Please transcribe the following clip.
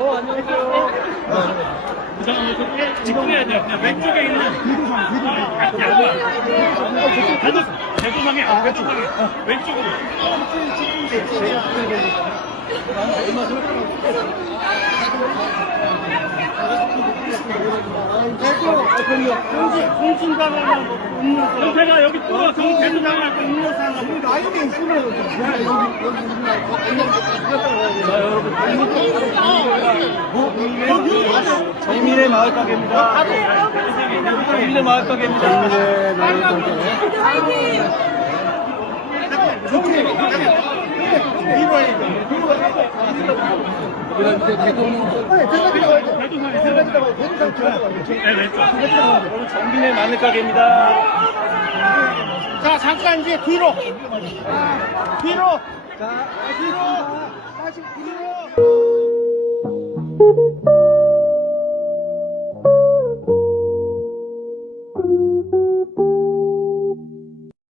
안녕하세요. 직분해야 돼요. 그냥 왼쪽에 있는 대도상에 대도상에 왼쪽으로. 공진당하고 음료수. 제가 여기 또 대도상하고 음료수 하나. 나이에 있으면 정민의 마을 가게입니다. 정민의 마을 가게입니다. 정민의 마늘 가게입니다. 자, 잠깐 이제 뒤로. 뒤로. 자, 다시 뒤로.